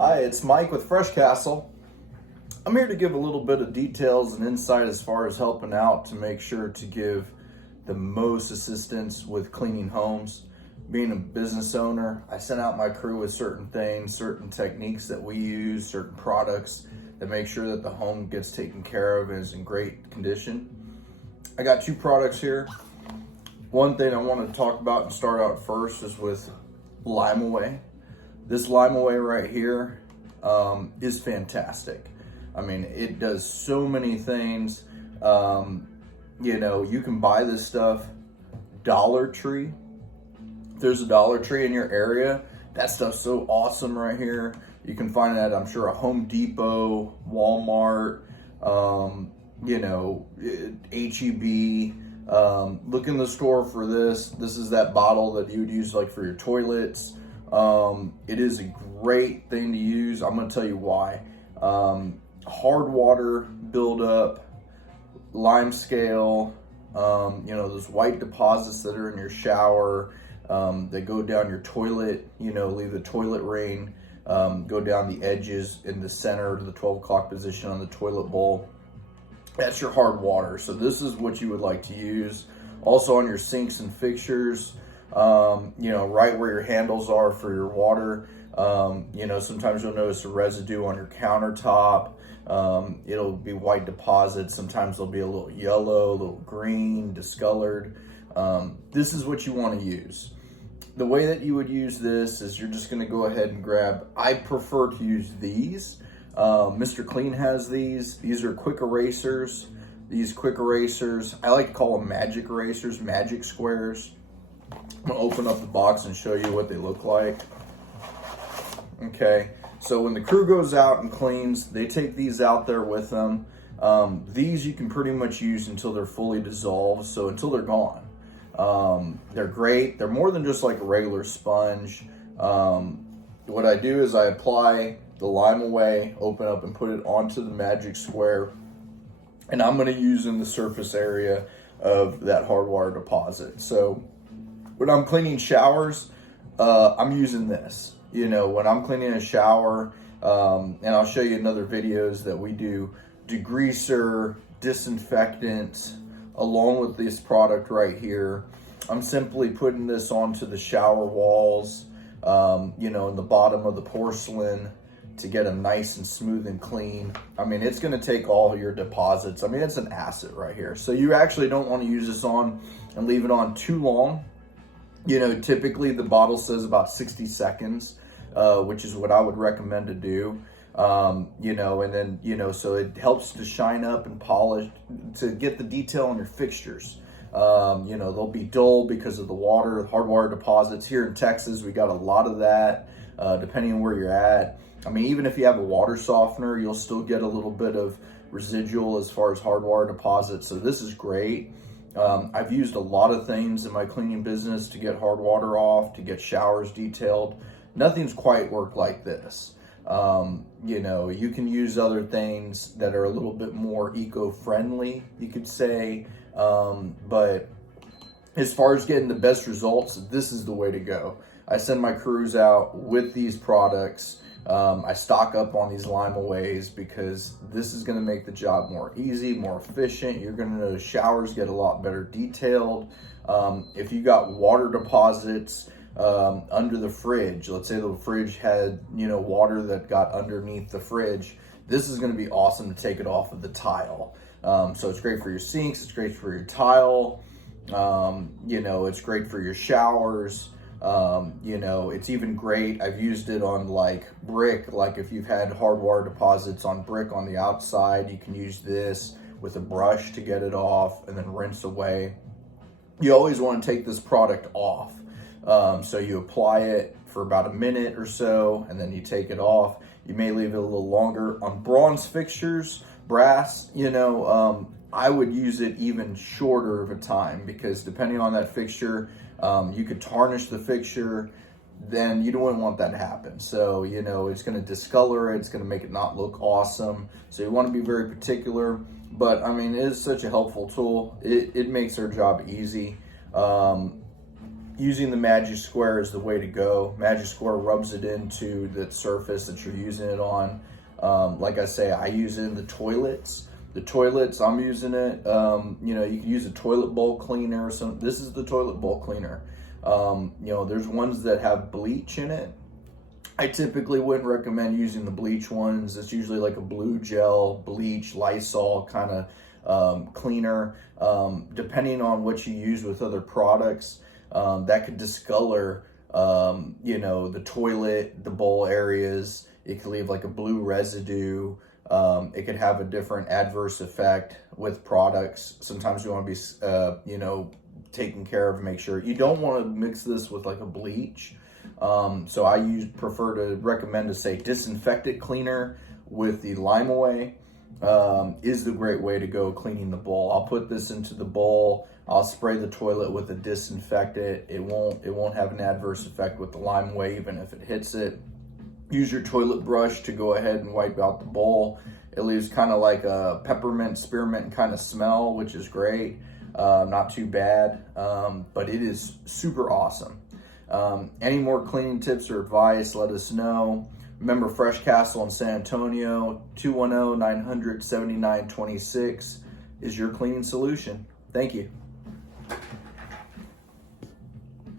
Hi, it's Mike with Fresh Castle. I'm here to give a little bit of details and insight as far as helping out to make sure to give the most assistance with cleaning homes. Being a business owner, I sent out my crew with certain things, certain techniques that we use, certain products that make sure that the home gets taken care of and is in great condition. I got two products here. One thing I want to talk about and start out first is with Lime-A-Way. This Lime-A-Way right here is fantastic. I mean, it does so many things. You can buy this stuff Dollar Tree. If there's a Dollar Tree in your area, that stuff's so awesome right here. You can find it at, I'm sure, a Home Depot, Walmart, HEB. Look in the store for this. This is that bottle that you would use like for your toilets. It is a great thing to use. I'm going to tell you why. Hard water buildup, lime scale, those white deposits that are in your shower, that go down your toilet, leave the toilet rain, go down the edges in the center to the 12 o'clock position on the toilet bowl. That's your hard water. So this is what you would like to use. Also on your sinks and fixtures, right where your handles are for your water. Sometimes you'll notice a residue on your countertop. It'll be white deposits. Sometimes they'll be a little yellow, a little green, discolored. This is what you want to use. The way that you would use this is you're just going to go ahead and grab, I prefer to use these. Mr. Clean has these. These are quick erasers. These quick erasers, I like to call them magic erasers, magic squares. I'm gonna open up the box and show you what they look like. Okay, so when the crew goes out and cleans, they take these out there with them. These you can pretty much use until they're fully dissolved, so until they're gone. They're great. They're more than just like a regular sponge. What I do is I apply the Lime-A-Way, open up and put it onto the magic square, and I'm going to use in the surface area of that hard water deposit. So when I'm cleaning showers, I'm using this. When I'm cleaning a shower, and I'll show you in other videos that we do degreaser, disinfectant, along with this product right here. I'm simply putting this onto the shower walls, in the bottom of the porcelain to get them nice and smooth and clean. I mean, it's going to take all your deposits. I mean, it's an asset right here. So you actually don't want to use this on and leave it on too long. Typically the bottle says about 60 seconds, which is what I would recommend to do. So it helps to shine up and polish, to get the detail on your fixtures. They'll be dull because of the water, hard water deposits. Here in Texas, we got a lot of that, depending on where you're at. I mean, even if you have a water softener, you'll still get a little bit of residual as far as hard water deposits. So this is great. I've used a lot of things in my cleaning business to get hard water off, to get showers detailed. Nothing's quite worked like this. You can use other things that are a little bit more eco-friendly, you could say. But as far as getting the best results, this is the way to go. I send my crews out with these products. I stock up on these Lime-A-Ways because this is going to make the job more easy, more efficient. You're going to know the showers get a lot better detailed. If you got water deposits under the fridge, let's say the fridge had, water that got underneath the fridge, this is going to be awesome to take it off of the tile. So it's great for your sinks, it's great for your tile, it's great for your showers. It's even great. I've used it on like brick, like if you've had hard water deposits on brick on the outside, you can use this with a brush to get it off and then rinse away. You always want to take this product off. So you apply it for about a minute or so and then you take it off. You may leave it a little longer. On bronze fixtures, brass, I would use it even shorter of a time because depending on that fixture, you could tarnish the fixture, then you don't want that to happen. So, it's going to discolor it, it's going to make it not look awesome. So you want to be very particular, but I mean, it is such a helpful tool. It makes our job easy. using the Magic Square is the way to go. Magic Square rubs it into the surface that you're using it on. Like I say, I use it in the toilets. The toilets, I'm using it. You know, you can use a toilet bowl cleaner or something. This is the toilet bowl cleaner. You know, there's ones that have bleach in it. I typically wouldn't recommend using the bleach ones. It's usually like a blue gel, bleach, Lysol kind of cleaner. Depending on what you use with other products, that could discolor, you know, the toilet, the bowl areas. It could leave like a blue residue. It could have a different adverse effect with products. Sometimes you want to be, you know, taken care of, make sure. You don't want to mix this with like a bleach. So I prefer to recommend to say disinfectant cleaner with the Lime Away is the great way to go cleaning the bowl. I'll put this into the bowl. I'll spray the toilet with a disinfectant. It won't have an adverse effect with the Lime Away, even if it hits it. Use your toilet brush to go ahead and wipe out the bowl. It leaves kind of like a peppermint, spearmint kind of smell, which is great. Not too bad, but it is super awesome. Any more cleaning tips or advice, let us know. Remember, Fresh Castle in San Antonio, 210-900-7926 is your cleaning solution. Thank you.